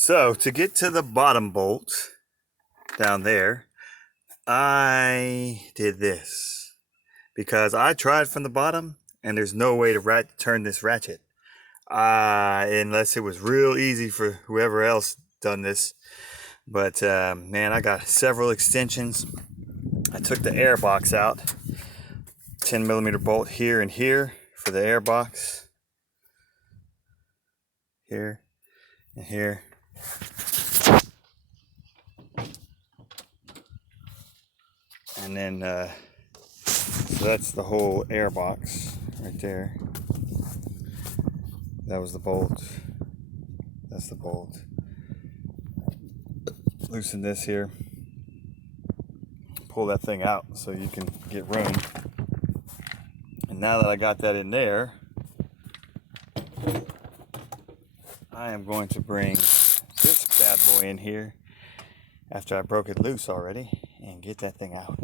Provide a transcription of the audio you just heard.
So to get to the bottom bolt down there, I did this because I tried from the bottom and there's no way to turn this ratchet unless it was real easy for whoever else done this. But man, I got several extensions. I took the air box out, 10mm bolt here and here for the air box, here and here. And then so that's the whole air box right there. That was the bolt. That's the bolt. Loosen this here. Pull that thing out so you can get room. And now that I got that in there, I am going to bring this bad boy in here after I broke it loose already and get that thing out.